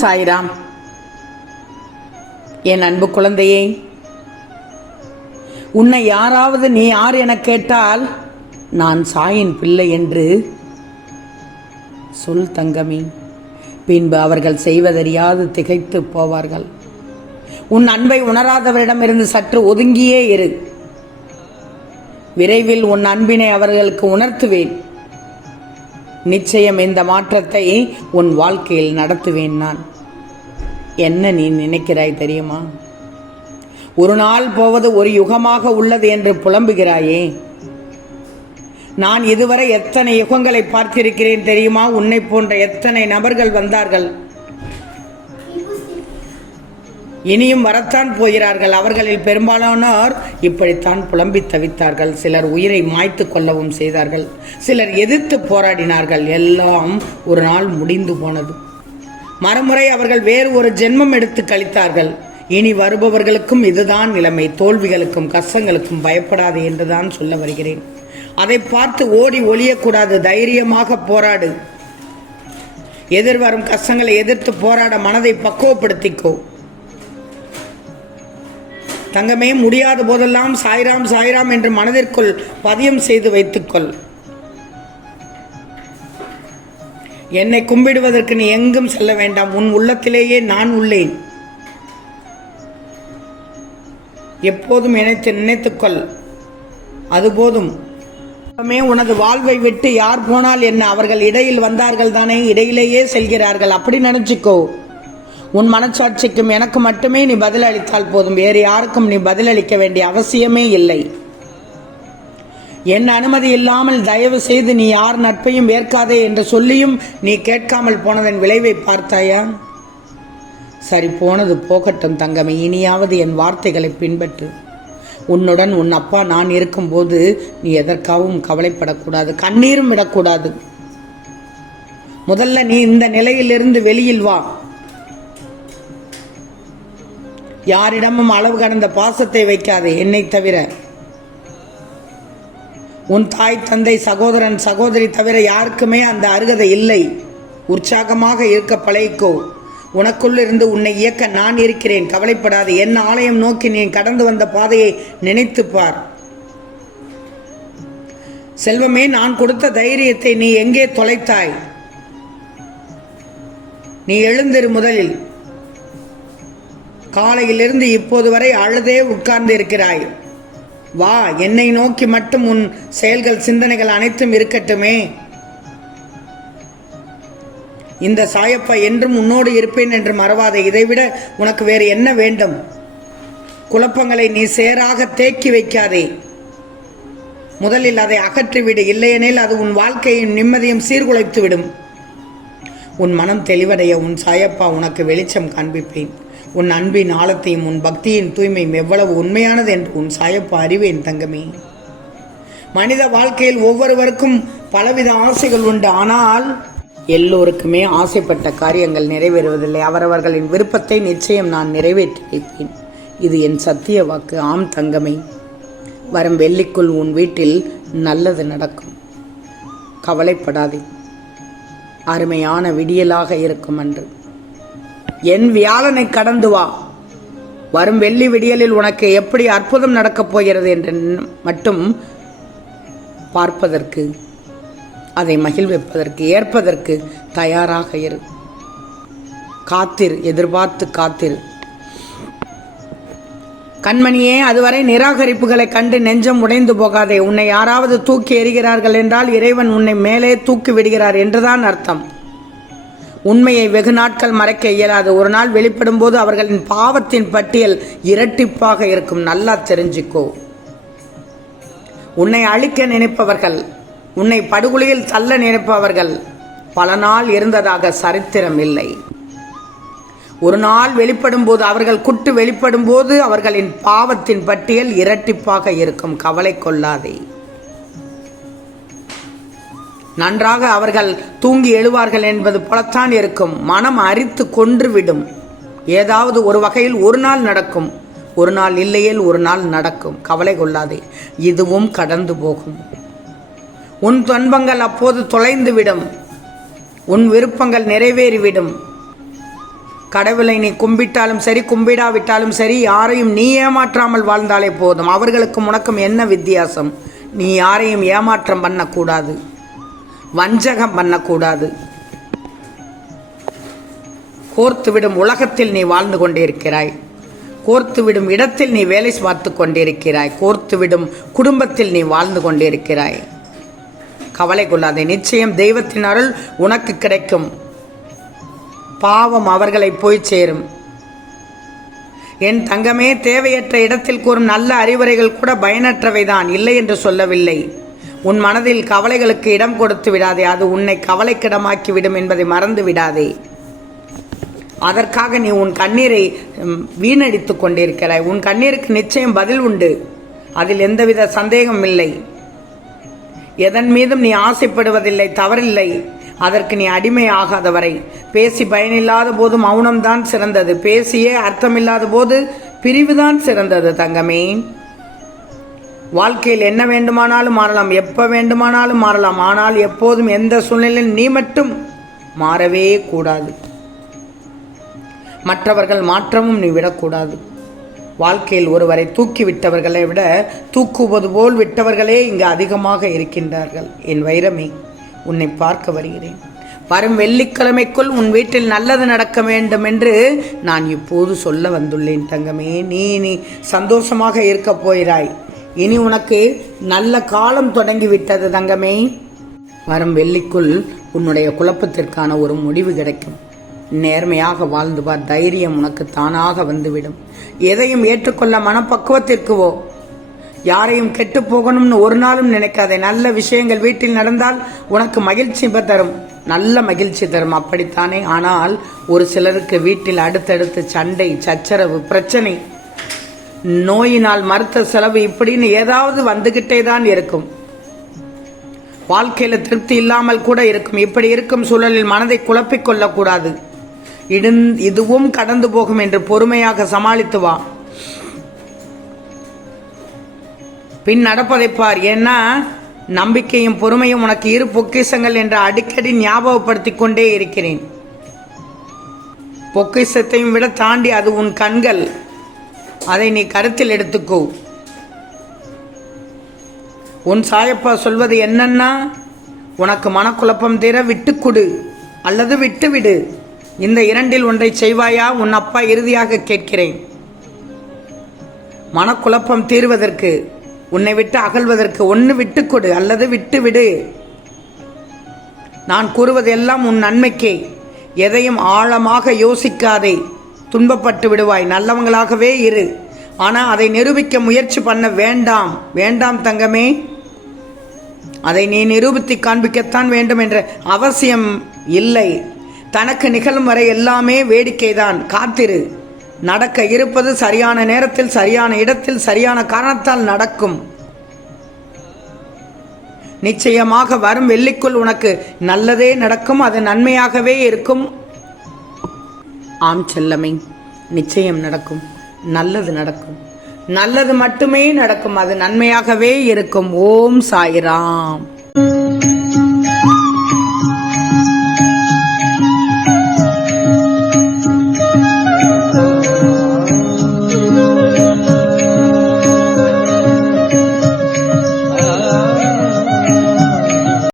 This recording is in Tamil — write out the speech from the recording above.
சாய்ராம். என் அன்பு குழந்தையே, உன்னை யாராவது நீ யார் என கேட்டால் நான் சாயின் பிள்ளை என்று சொல் தங்கமே. பின்பு அவர்கள் செய்வதறியாது திகைத்து போவார்கள். உன் அன்பை உணராதவரிடமிருந்து சற்று ஒதுங்கியே இரு. விரைவில் உன் அன்பினை அவர்களுக்கு உணர்த்துவேன். நிச்சயம் இந்த மாற்றத்தை உன் வாழ்க்கையில் நடத்துவேன் நான். என்ன நீ நினைக்கிறாய் தெரியுமா? ஒரு நாள் போவது ஒரு யுகமாக உள்ளது என்று புலம்புகிறாயே. நான் இதுவரை எத்தனை யுகங்களை பார்த்திருக்கிறேன் தெரியுமா? உன்னை போன்ற எத்தனை நபர்கள் வந்தார்கள், இனியும் வரத்தான் போகிறார்கள். அவர்களில் பெரும்பாலானோர் இப்படித்தான் புலம்பி தவித்தார்கள். சிலர் உயிரை மாய்த்து கொள்ளவும் செய்தார்கள். சிலர் எதிர்த்து போராடினார்கள். எல்லாம் ஒரு நாள் முடிந்து போனது. மறுமுறை அவர்கள் வேறு ஒரு ஜென்மம் எடுத்து கழித்தார்கள். இனி வருபவர்களுக்கும் இதுதான் நிலைமை. தோல்விகளுக்கும் கஷ்டங்களுக்கும் பயப்படாது என்றுதான் சொல்ல வருகிறேன். அதை பார்த்து ஓடி ஒளியக்கூடாது. தைரியமாக போராடு. எதிர்வரும் கஷ்டங்களை எதிர்த்து போராட மனதை பக்குவப்படுத்திக்கோ தங்கமே. முடியாத போதெல்லாம் சாய்ராம் சாய்ராம் என்று மனதிற்குள் பதியம் செய்து வைத்துக்கொள். என்னை கும்பிடுவதற்கு நீ எங்கும் செல்ல வேண்டாம். உன் உள்ளத்திலேயே நான் உள்ளேன். எப்போதும் நினைத்துக்கொள். அது போதும். உனது வாழ்வை விட்டு யார் போனால் என்ன? அவர்கள் இடையில் வந்தார்கள் தானே, இடையிலேயே செல்கிறார்கள். அப்படி நினைச்சுக்கோ. உன் மனச்சாட்சிக்கும் எனக்கு மட்டுமே நீ பதில் அளித்தால் போதும். வேறு யாருக்கும் நீ பதிலளிக்க வேண்டிய அவசியமே இல்லை. என் அனுமதி இல்லாமல் தயவு செய்து நீ யார் நட்பையும் ஏற்காதே என்று சொல்லியும் நீ கேட்காமல் போனதன் விளைவை பார்த்தாயா? சரி, போனது போகட்டும் தங்கமே. இனியாவது என் வார்த்தைகளை பின்பற்று. உன்னுடன் உன் அப்பா நான் இருக்கும்போது நீ எதற்காகவும் கவலைப்படக்கூடாது, கண்ணீரும் விடக்கூடாது. முதல்ல நீ இந்த நிலையிலிருந்து வெளியில் வா. யாரிடமும் அளவு கடந்த பாசத்தை வைக்காதே, என்னை தவிர. உன் தாய் தந்தை சகோதரன் சகோதரி தவிர யாருக்குமே அந்த அருகதை இல்லை. உற்சாகமாக இருக்க பழகிக்கோ. உனக்குள்ளிருந்து உன்னை இயக்க நான் இருக்கிறேன். கவலைப்படாது. என் ஆலயம் நோக்கி நீ கடந்து வந்த பாதையை நினைத்து பார். செல்வமே, நான் கொடுத்த தைரியத்தை நீ எங்கே தொலைத்தாய்? நீ எழுந்திரு. முதலில் காலையிலிருந்து இப்போது வரை அழுதே உட்கார்ந்து இருக்கிறாய். வா, என்னை நோக்கி மட்டும் உன் செயல்கள் சிந்தனைகள் அனைத்தும் இருக்கட்டுமே. இந்த சாயப்பா என்றும் உன்னோடு இருப்பேன் என்று மறவாதே. இதைவிட உனக்கு வேறு என்ன வேண்டும்? குழப்பங்களை நீ சேராக தேக்கி வைக்காதே. முதலில் அதை அகற்றிவிடு. இல்லையெனில் அது உன் வாழ்க்கையின் நிம்மதியும் சீர்குலைத்து விடும். உன் மனம் தெளிவடைய உன் சாயப்பா உனக்கு வெளிச்சம் காண்பிப்பேன். உன் அன்பின் ஆழத்தையும் உன் பக்தியின் தூய்மையும் எவ்வளவு உண்மையானது என்று உன் சாயப்பா அறிவேன் தங்கமே. மனித வாழ்க்கையில் ஒவ்வொருவருக்கும் பலவித ஆசைகள் உண்டு. ஆனால் எல்லோருக்குமே ஆசைப்பட்ட காரியங்கள் நிறைவேறுவதில்லை. அவரவர்களின் விருப்பத்தை நிச்சயம் நான் நிறைவேற்றி வைப்பேன். இது என் சத்திய வாக்கு. ஆம் தங்கமே, வரும் வெள்ளிக்குள் உன் வீட்டில் நல்லது நடக்கும். கவலைப்படாதே. அருமையான விடியலாக இருக்கும் அன்று. என் வியாழனை கடந்து வா. வரும் வெள்ளி விடியலில் உனக்கு எப்படி அற்புதம் நடக்கப் போகிறது என்று மட்டும் பார்ப்பதற்கு, அதை மகிழ்விப்பதற்கு, ஏற்பதற்கு தயாராக இரு. காத்திரு, எதிர்பார்த்து காத்திரு. கண்மணியே, அதுவரை நிராகரிப்புகளை கண்டு நெஞ்சம் உடைந்து போகாதே. உன்னை யாராவது தூக்கி எறிகிறார்கள் என்றால் இறைவன் உன்னை மேலே தூக்கி விடுகிறார் என்றுதான் அர்த்தம். உண்மையை வெகு நாட்கள் மறைக்க இயலாது. ஒரு நாள் வெளிப்படும் போது அவர்களின் பாவத்தின் பட்டியல் இரட்டிப்பாக இருக்கும். நல்லா தெரிஞ்சுக்கோ. உன்னை அழிக்க நினைப்பவர்கள், உன்னை படுகொலியில் தள்ள நினைப்பவர்கள் பல நாள் இருந்ததாக சரித்திரம் இல்லை. ஒரு நாள் வெளிப்படும் போது, அவர்கள் குட்டு வெளிப்படும் போது அவர்களின் பாவத்தின் பட்டியல் இரட்டிப்பாக இருக்கும். கவலை கொள்ளாதே. நன்றாக அவர்கள் தூங்கி எழுவார்கள் என்பது போலத்தான் இருக்கும். மனம் அரித்து கொன்றுவிடும். ஏதாவது ஒரு வகையில் ஒரு நாள் நடக்கும். ஒரு நாள் இல்லையேல் ஒரு நாள் நடக்கும். கவலை கொள்ளாதே. இதுவும் கடந்து போகும். உன் துன்பங்கள் அப்போது தொலைந்துவிடும். உன் விருப்பங்கள் நிறைவேறிவிடும். கடவுளை நீ கும்பிட்டாலும் சரி கும்பிடாவிட்டாலும் சரி யாரையும் நீ ஏமாற்றாமல் வாழ்ந்தாலே போதும். அவர்களுக்கும் உனக்கும் என்ன வித்தியாசம்? நீ யாரையும் ஏமாற்றம் பண்ணக்கூடாது, வஞ்சகம் பண்ணக்கூடாது. கோர்த்துவிடும் உலகத்தில் நீ வாழ்ந்து கொண்டிருக்கிறாய். கோர்த்துவிடும் இடத்தில் நீ வேலை பார்த்து கொண்டிருக்கிறாய். கோர்த்துவிடும் குடும்பத்தில் நீ வாழ்ந்து கொண்டிருக்கிறாய். கவலை கொள்ளாதே, நிச்சயம் தெய்வத்தின் அருள் உனக்கு கிடைக்கும். பாவம் அவர்களை போய் சேரும். என் தங்கமே, தேவையற்ற இடத்தில் கூறும் நல்ல அறிவுரைகள் கூட பயனற்றவைதான், இல்லை என்று சொல்லவில்லை. உன் மனதில் கவலைகளுக்கு இடம் கொடுத்து விடாதே, அது உன்னை கவலைக்கிடமாக்கி விடும் என்பதை மறந்து விடாதே. அதற்காக நீ உன் கண்ணீரை வீணடித்து கொண்டிருக்கிறாய். உன் கண்ணீருக்கு நிச்சயம் பதில் உண்டு, அதில் எந்தவித சந்தேகம் இல்லை. எதன் மீதும் நீ ஆசைப்படுவதில்லை, தவறில்லை. அதற்கு நீ அடிமை ஆகாதவரை. பேசி பயனில்லாத போது மௌனம்தான் சிறந்தது. பேசியே அர்த்தமில்லாத போது பிரிவுதான் சிறந்தது தங்கமே. வாழ்க்கையில் என்ன வேண்டுமானாலும் மாறலாம், எப்போ வேண்டுமானாலும் மாறலாம். ஆனால் எப்போதும் எந்த சூழ்நிலையில் நீ மட்டும் மாறவே கூடாது. மற்றவர்கள் மாற்றமும் நீ விடக்கூடாது. வாழ்க்கையில் ஒருவரை தூக்கி விட்டவர்களை விட தூக்குவது போல் விட்டவர்களே இங்கு அதிகமாக இருக்கின்றார்கள். என் வைரமே, உன்னை பார்க்க வருகிறேன். வரும் வெள்ளிக்கிழமைக்குள் உன் வீட்டில் நல்லது நடக்க வேண்டும் என்று நான் இப்போது சொல்ல வந்துள்ளேன் தங்கமே. நீ சந்தோஷமாக இருக்க போகிறாய். இனி உனக்கு நல்ல காலம் தொடங்கிவிட்டது தங்கமே. வரும் வெள்ளிக்குள் உன்னுடைய குழப்பத்திற்கான ஒரு முடிவு கிடைக்கும். நேர்மையாக வாழ்ந்து பார், தைரியம் உனக்கு தானாக வந்துவிடும். எதையும் ஏற்றுக்கொள்ள மனப்பக்குவத்திற்குவோ. யாரையும் கெட்டு போகணும்னு ஒரு நாளும் நினைக்காதே. நல்ல விஷயங்கள் வீட்டில் நடந்தால் உனக்கு மகிழ்ச்சி தரும், நல்ல மகிழ்ச்சி தரும், அப்படித்தானே? ஆனால் ஒரு சிலருக்கு வீட்டில் அடுத்தடுத்து சண்டை, சச்சரவு, பிரச்சனை, நோயினால் மருத்துவ செலவு, இப்படின்னு ஏதாவது வந்துகிட்டே தான் இருக்கும். வாழ்க்கையில திருப்தி இல்லாமல் கூட இருக்கும். இப்படி இருக்கும் சூழலில் மனதை குழப்பிக் கொள்ளக்கூடாது. இதுவும் கடந்து போகும் என்று பொறுமையாக சமாளித்து வா. பின் நடப்பதை பார். ஏன்னா நம்பிக்கையும் பொறுமையும் உனக்கு இரு பொக்கிஷங்கள் என்று அடிக்கடி ஞாபகப்படுத்திக் கொண்டே இருக்கிறேன். பொக்கிஷத்தையும் விட தாண்டி அது உன் கண்கள். அதை நீ கருத்தில் எடுத்துக்கோ. உன் சாயப்பா சொல்வது என்னன்னா, உனக்கு மனக்குழப்பம் தீர விட்டுக்கொடு அல்லது விட்டுவிடு. இந்த இரண்டில் ஒன்றை செய்வாயா? உன் அப்பா இறுதியாக கேட்கிறேன். மனக்குழப்பம் தீர்வதற்கு, உன்னை விட்டு அகல்வதற்கு ஒன்று விட்டுக்கொடு அல்லது விட்டுவிடு. நான் கூறுவது எல்லாம் உன் நன்மைக்கே. எதையும் ஆழமாக யோசிக்காதே, துன்பப்பட்டு விடுவாய். நல்லவங்களாகவே இரு. ஆனால் அதை நிரூபிக்க முயற்சி பண்ண வேண்டாம். வேண்டாம் தங்கமே. அதை நீ நிரூபித்து காண்பிக்கத்தான் வேண்டும் என்ற அவசியம் இல்லை. தனக்கு நிகழும் வரை எல்லாமே வேடிக்கைதான். காத்திரு. நடக்க இருப்பது சரியான நேரத்தில், சரியான இடத்தில், சரியான காரணத்தால் நடக்கும். நிச்சயமாக வரும் வெள்ளிக்குள் உனக்கு நல்லதே நடக்கும். அது நன்மையாகவே இருக்கும். ஆம் செல்லமே, நிச்சயம் நடக்கும். நல்லது நடக்கும். நல்லது மட்டுமே நடக்கும். அது நன்மையாகவே இருக்கும். ஓம் சாய்ராம்.